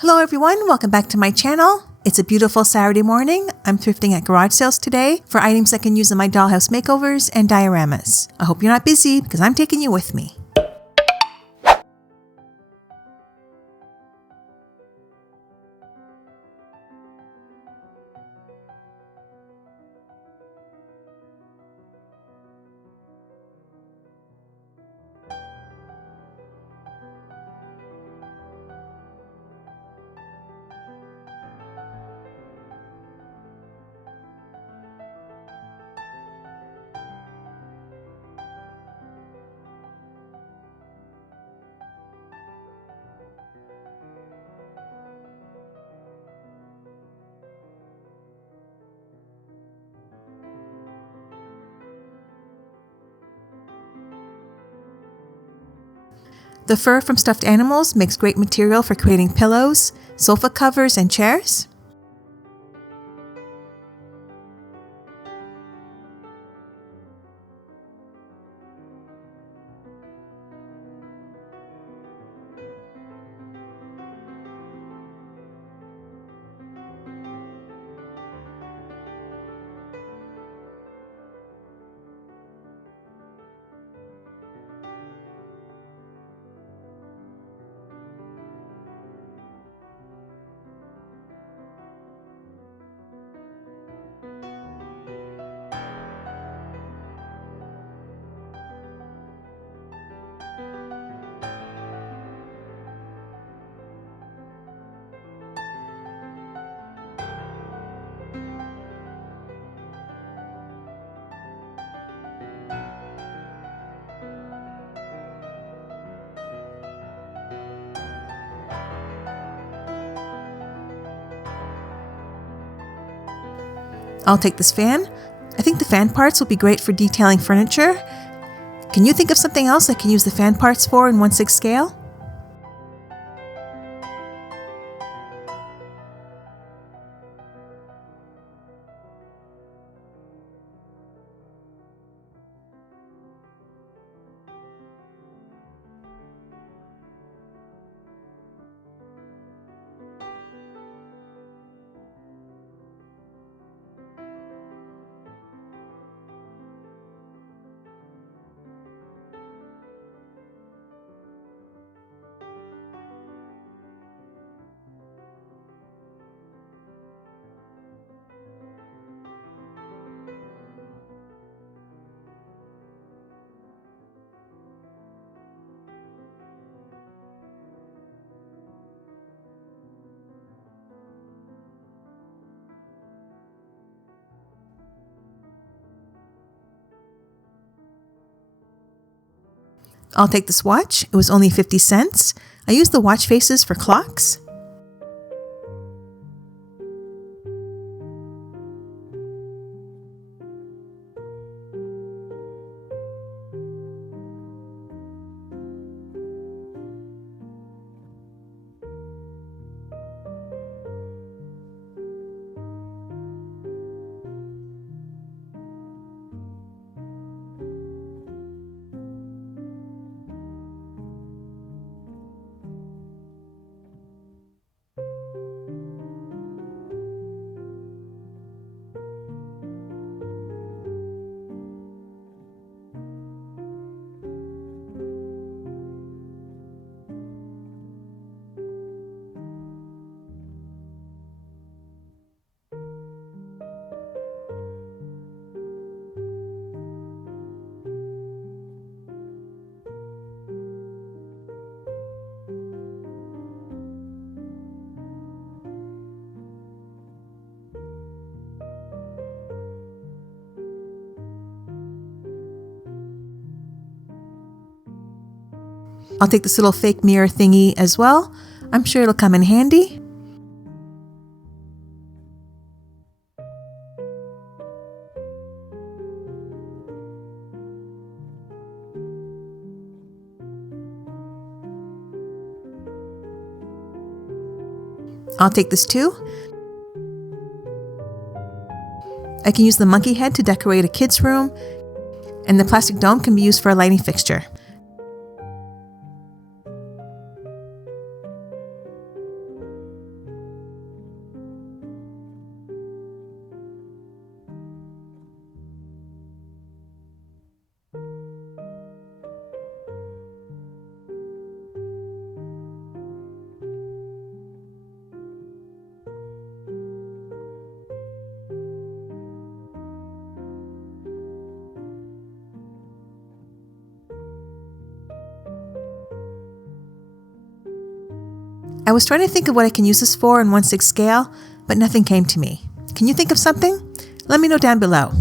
Hello everyone, welcome back to my channel. It's a beautiful Saturday morning. I'm thrifting at garage sales today for items I can use in my dollhouse makeovers and dioramas. I hope you're not busy because I'm taking you with me. The fur from stuffed animals makes great material for creating pillows, sofa covers, and chairs. I'll take this fan. I think the fan parts will be great for detailing furniture. Can you think of something else I can use the fan parts for in 1/6 scale? I'll take this watch. It was only 50 cents. I use the watch faces for clocks. I'll take this little fake mirror thingy as well. I'm sure it'll come in handy. I'll take this too. I can use the monkey head to decorate a kid's room, and the plastic dome can be used for a lighting fixture. I was trying to think of what I can use this for in 1/6 scale, but nothing came to me. Can you think of something? Let me know down below.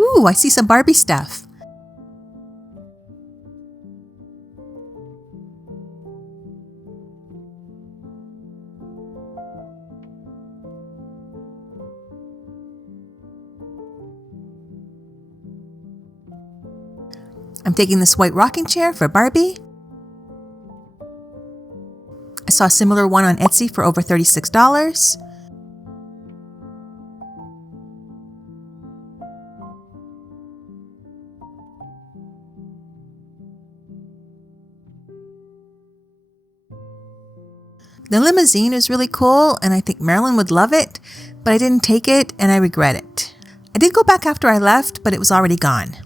Ooh, I see some Barbie stuff. I'm taking this white rocking chair for Barbie. I saw a similar one on Etsy for over $36. The limousine is really cool, and I think Marilyn would love it, but I didn't take it and I regret it. I did go back after I left, but it was already gone.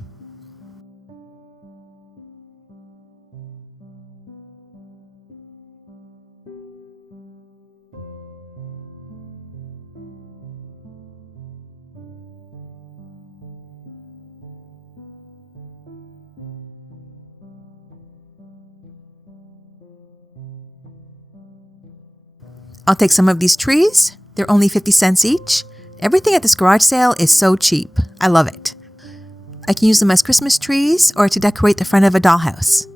I'll take some of these trees. They're only 50 cents each. Everything at this garage sale is so cheap. I love it. I can use them as Christmas trees or to decorate the front of a dollhouse.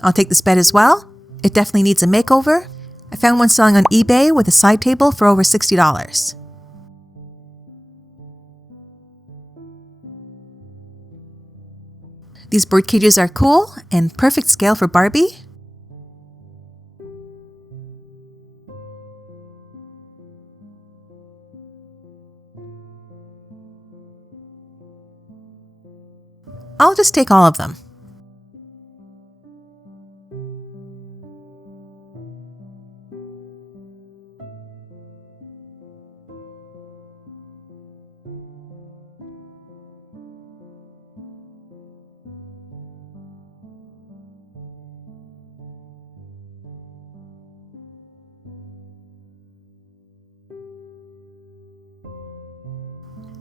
I'll take this bed as well. It definitely needs a makeover. I found one selling on eBay with a side table for over $60. These bird cages are cool and perfect scale for Barbie. I'll just take all of them.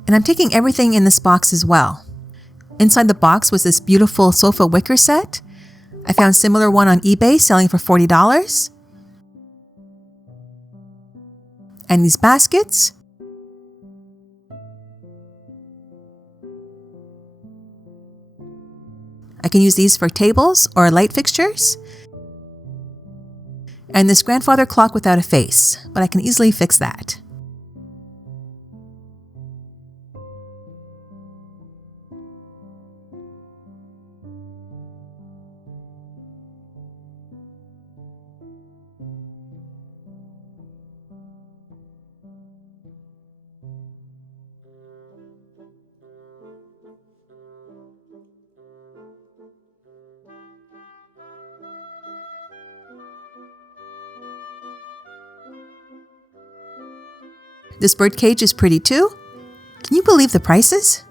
And I'm taking everything in this box as well. Inside the box was this beautiful sofa wicker set. I found a similar one on eBay selling for $40. And these baskets. I can use these for tables or light fixtures. And this grandfather clock without a face, but I can easily fix that. This bird cage is pretty too. Can you believe the prices?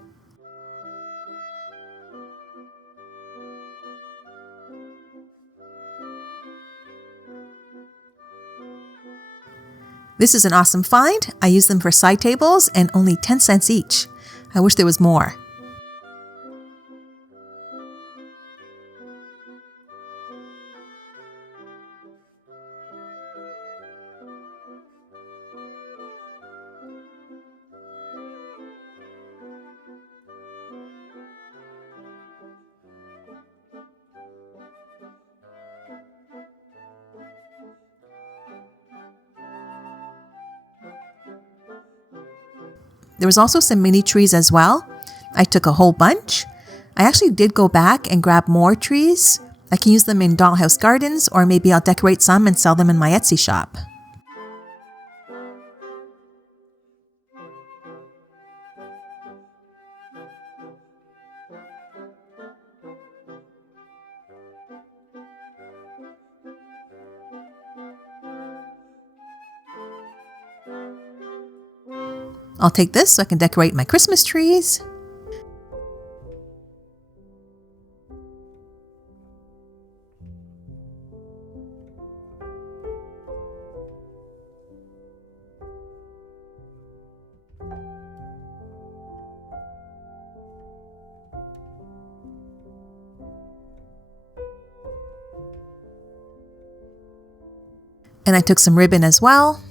This is an awesome find. I use them for side tables and only 10 cents each. I wish there was more. There was also some mini trees as well. I took a whole bunch. I actually did go back and grab more trees. I can use them in dollhouse gardens, or maybe I'll decorate some and sell them in my Etsy shop. I'll take this so I can decorate my Christmas trees. And I took some ribbon as well.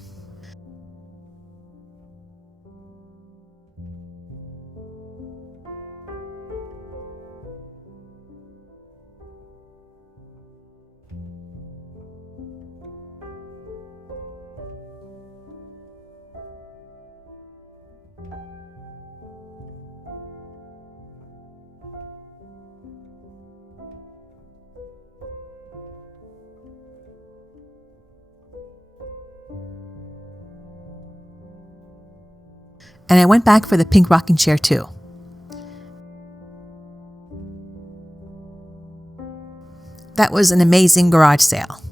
And I went back for the pink rocking chair too. That was an amazing garage sale.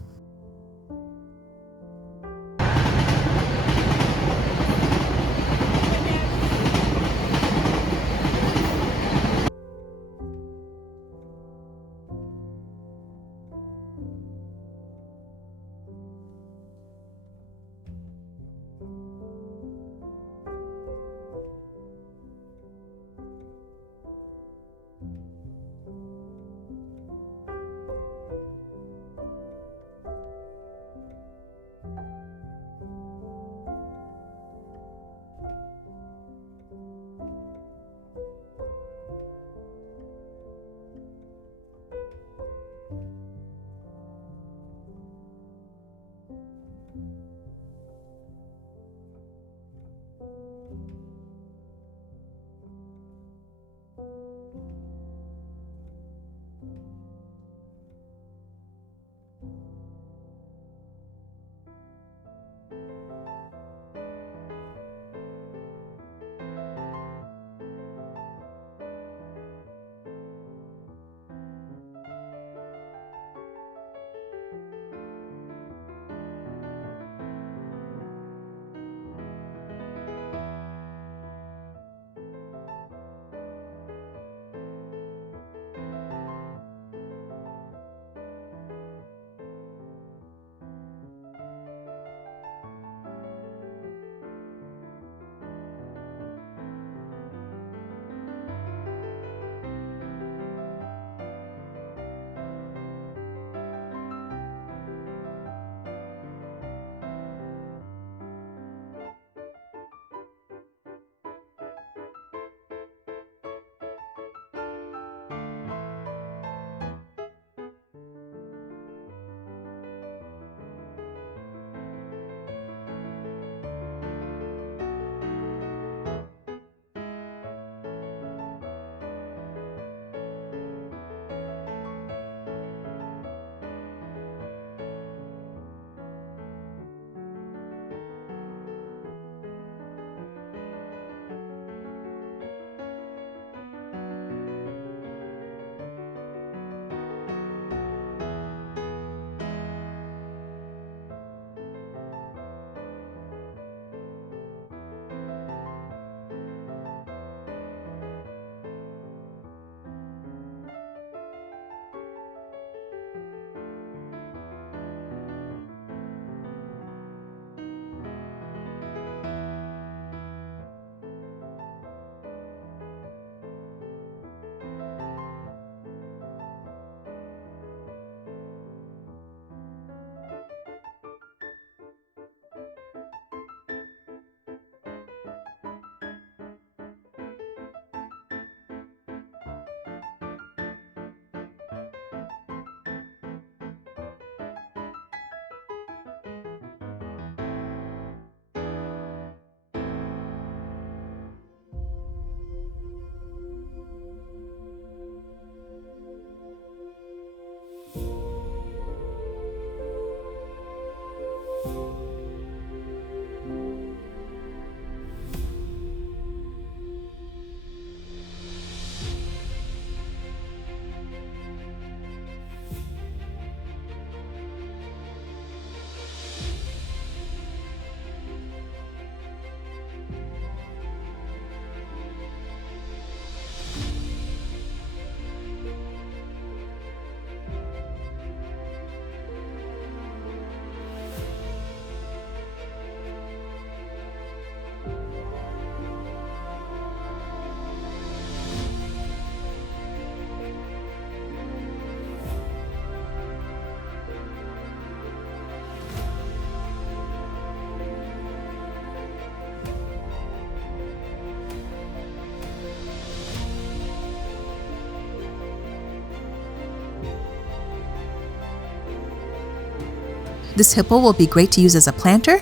This hippo will be great to use as a planter.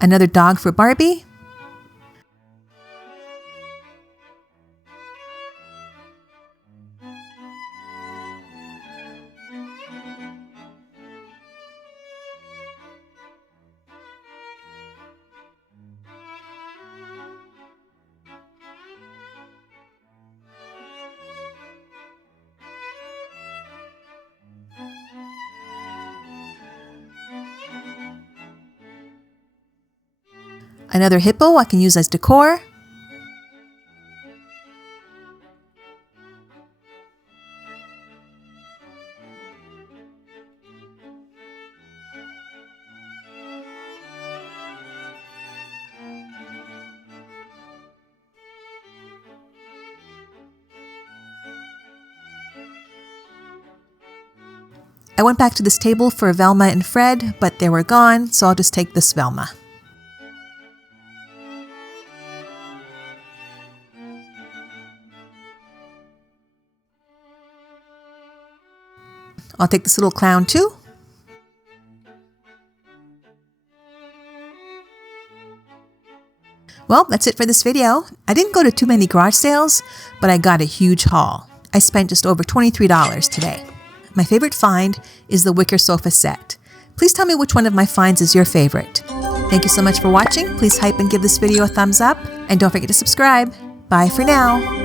Another dog for Barbie. Another hippo I can use as decor. I went back to this table for Velma and Fred, but they were gone, so I'll just take this Velma. I'll take this little clown too. Well, that's it for this video. I didn't go to too many garage sales, but I got a huge haul. I spent just over $23 today. My favorite find is the wicker sofa set. Please tell me which one of my finds is your favorite. Thank you so much for watching. Please hype and give this video a thumbs up. And don't forget to subscribe. Bye for now.